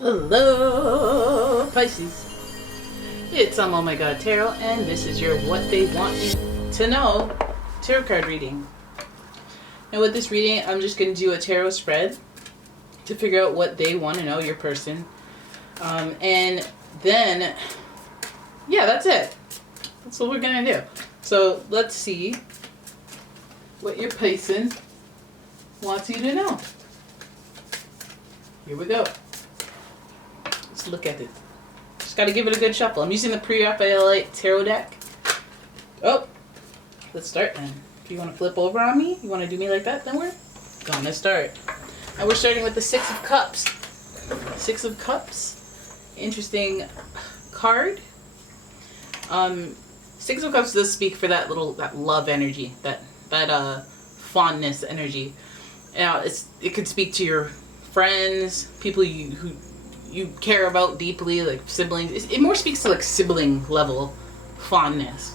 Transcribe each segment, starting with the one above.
Hello, Pisces. It's Oh My God Tarot, and this is your What They Want You to Know tarot card reading. And with this reading, I'm just going to do a tarot spread to figure out what they want to know, your person. And then, yeah, that's it. That's what we're going to do. So let's see what your person wants you to know. Here we go. Let's look at it. Just got to give it a good shuffle. I'm using the Pre-Raphaelite tarot deck. Oh, let's start then. If you want to flip over on me, you want to do me like that, then we're gonna start. And we're starting with the Six of Cups. Six of Cups. Interesting card. Six of Cups does speak for that love energy, that fondness energy. Now it could speak to your friends, people who you care about deeply, like siblings. It more speaks to like sibling level fondness.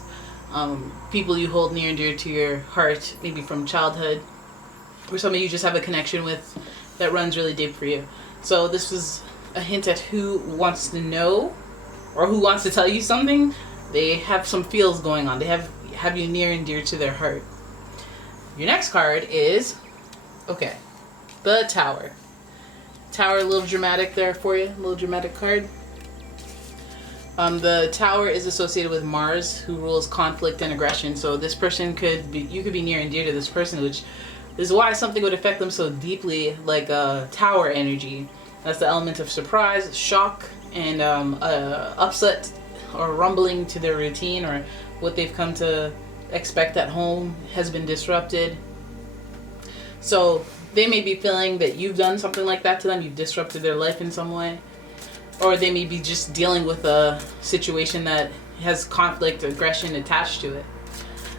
People you hold near and dear to your heart, maybe from childhood, or somebody you just have a connection with that runs really deep for you. So this was a hint at who wants to know or who wants to tell you something. They have some feels going on. They have you near and dear to their heart. Your next card is, okay, the Tower. Tower, a little dramatic there for you, a little dramatic card. The Tower is associated with Mars, who rules conflict and aggression. So this person you could be near and dear to this person, which is why something would affect them so deeply, like Tower energy. That's the element of surprise, shock, and upset or rumbling to their routine, or what they've come to expect at home has been disrupted. So they may be feeling that you've done something like that to them, you've disrupted their life in some way. Or they may be just dealing with a situation that has conflict, aggression attached to it.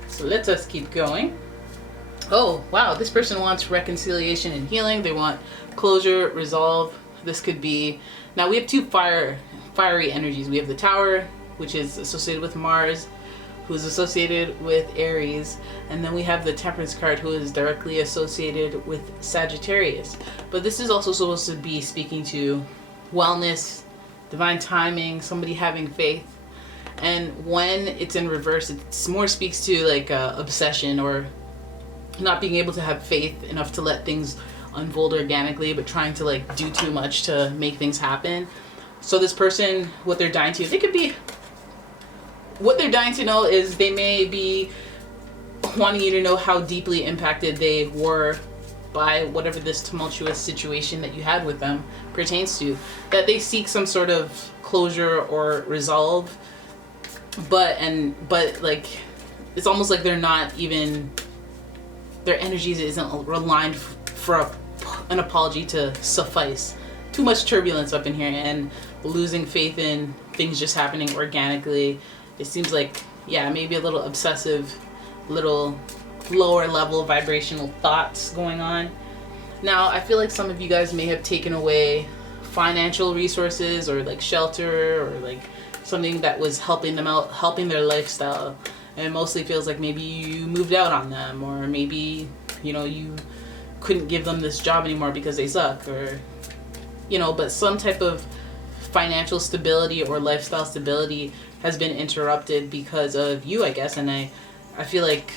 So let us keep going. Oh, wow, this person wants reconciliation and healing. They want closure, resolve. This could be... Now we have two fiery energies. We have the Tower, which is associated with Mars, who is associated with Aries, and then we have the Temperance card, who is directly associated with Sagittarius. But this is also supposed to be speaking to wellness, divine timing, somebody having faith. And when it's in reverse, it more speaks to like obsession, or not being able to have faith enough to let things unfold organically, but trying to like do too much to make things happen. So this person, what they're dying to know is they may be wanting you to know how deeply impacted they were by whatever this tumultuous situation that you had with them pertains to. That they seek some sort of closure or resolve, but like it's almost like they're not even, their energies isn't aligned for an apology to suffice. Too much turbulence up in here and losing faith in things just happening organically. It seems like, yeah, maybe a little obsessive, little lower level vibrational thoughts going on. Now, I feel like some of you guys may have taken away financial resources, or like shelter, or like something that was helping them out, helping their lifestyle. And it mostly feels like maybe you moved out on them, or maybe, you couldn't give them this job anymore because they suck, or, but some type of financial stability or lifestyle stability has been interrupted because of you, I guess. And I feel like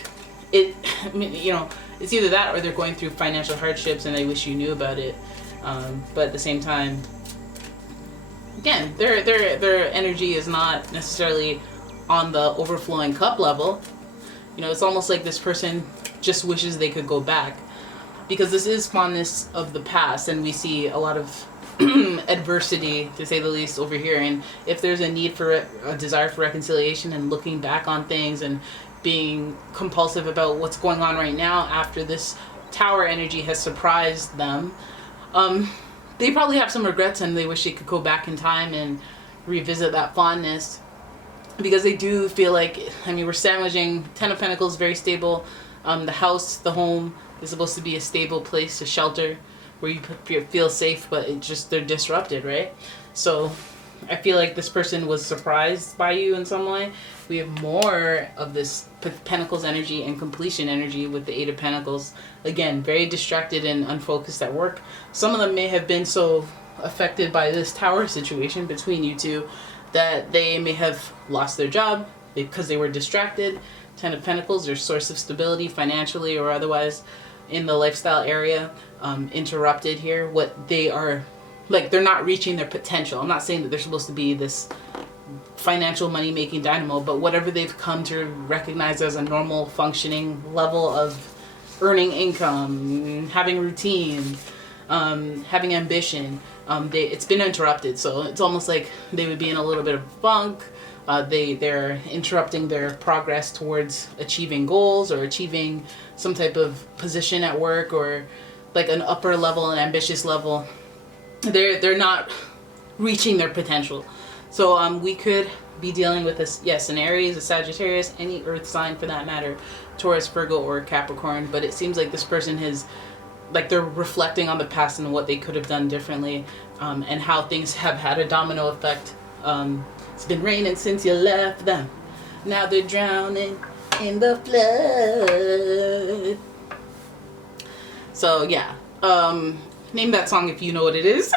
it's either that or they're going through financial hardships and they wish you knew about it. But at the same time, again, their energy is not necessarily on the overflowing cup level. It's almost like this person just wishes they could go back, because this is fondness of the past, and we see a lot of adversity, to say the least, over here. And if there's a need for a desire for reconciliation and looking back on things and being compulsive about what's going on right now after this Tower energy has surprised them, they probably have some regrets and they wish they could go back in time and revisit that fondness, because they do feel like, we're sandwiching Ten of Pentacles, very stable. The house, the home, is supposed to be a stable place, a shelter where you feel safe, but they're disrupted, right? So I feel like this person was surprised by you in some way. We have more of this Pentacles energy and completion energy with the Eight of Pentacles. Again, very distracted and unfocused at work. Some of them may have been so affected by this tower situation between you two, that they may have lost their job because they were distracted. 10 of Pentacles, their source of stability financially or otherwise in the lifestyle area, interrupted here. What they are, like, they're not reaching their potential. I'm not saying that they're supposed to be this financial money making dynamo, but whatever they've come to recognize as a normal functioning level of earning income, having routine, having ambition, it's been interrupted. So it's almost like they would be in a little bit of funk. They're interrupting their progress towards achieving goals or achieving some type of position at work, or like an upper level, an ambitious level. They're not reaching their potential. So we could be dealing with this, yes, an Aries, a Sagittarius, any earth sign for that matter, Taurus, Virgo, or Capricorn. But it seems like this person has, like, they're reflecting on the past and what they could have done differently, and how things have had a domino effect. It's been raining since you left them. Now they're drowning in the flood. So yeah, name that song if you know what it is.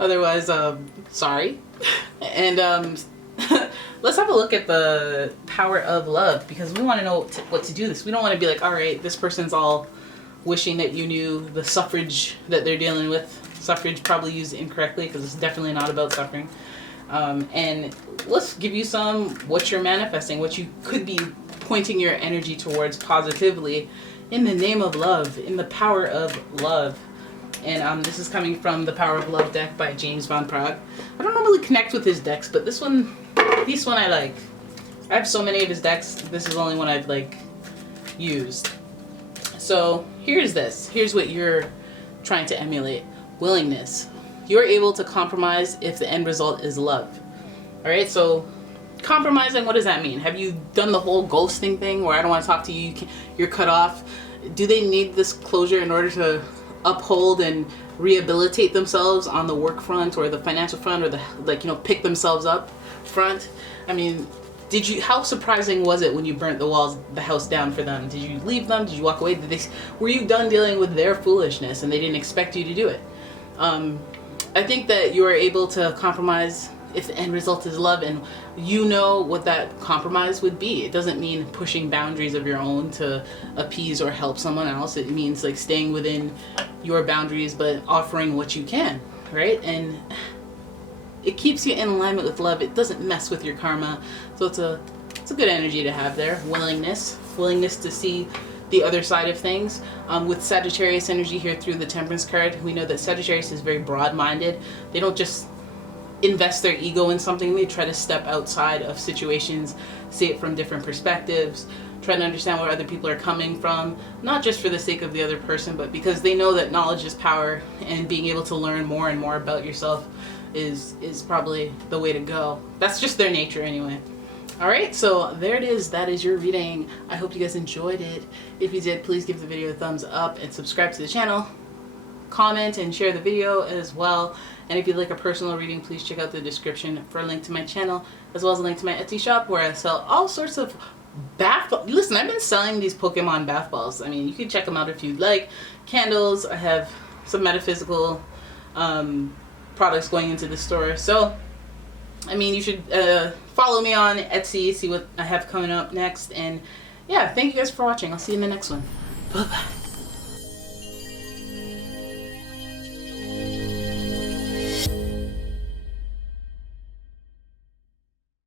Otherwise, sorry. And let's have a look at the power of love, because we want to know what to do this. We don't want to be like, all right, this person's all wishing that you knew the suffrage that they're dealing with. Suffrage probably used incorrectly, because it's definitely not about suffering. And let's give you some what you're manifesting, what you could be pointing your energy towards positively in the name of love, in the power of love. And this is coming from the Power of Love deck by James Van Praagh. I don't normally connect with his decks, but this one I like. I have so many of his decks. This is the only one I've like used. So here's this. Here's what you're trying to emulate. Willingness. You're able to compromise if the end result is love. All right, so compromising, what does that mean? Have you done the whole ghosting thing where I don't want to talk to you, you're cut off? Do they need this closure in order to uphold and rehabilitate themselves on the work front or the financial front, or the, like, you know, pick themselves up front? I mean, how surprising was it when you burnt the house down for them? Did you leave them? Did you walk away? Were you done dealing with their foolishness and they didn't expect you to do it? I think that you are able to compromise if the end result is love, and you know what that compromise would be. It doesn't mean pushing boundaries of your own to appease or help someone else. It means like staying within your boundaries but offering what you can, right? And it keeps you in alignment with love. It doesn't mess with your karma. So it's a good energy to have there. Willingness to see the other side of things. With Sagittarius energy here through the Temperance card, we know that Sagittarius is very broad-minded. They don't just invest their ego in something. They try to step outside of situations, see it from different perspectives, try to understand where other people are coming from, not just for the sake of the other person, but because they know that knowledge is power, and being able to learn more and more about yourself is probably the way to go. That's just their nature anyway. Alright, so there it is. That is your reading. I hope you guys enjoyed it. If you did, please give the video a thumbs up and subscribe to the channel. Comment and share the video as well. And if you'd like a personal reading, please check out the description for a link to my channel, as well as a link to my Etsy shop where I sell all sorts of bath balls. Listen, I've been selling these Pokemon bath balls. I mean, you can check them out if you'd like. Candles. I have some metaphysical products going into the store. So, I mean, you should follow me on Etsy, see what I have coming up next. And yeah, thank you guys for watching. I'll see you in the next one. Bye-bye.